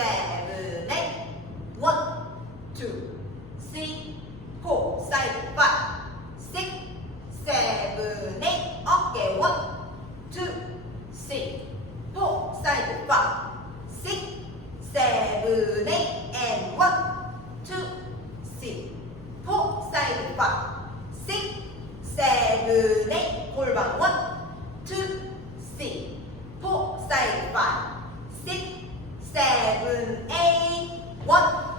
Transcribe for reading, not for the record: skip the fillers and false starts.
seven, eight. 1, 2, 3, 4, side 5, 6, 7, 8. 어깨 1, 2, 3, 4, side 5, 6, 7, 8. And 1, 2, 3, 4, side 5, 6, 7, 8. 골반 1, 2, 3, 4, side 5, 6, 7, 8. 1,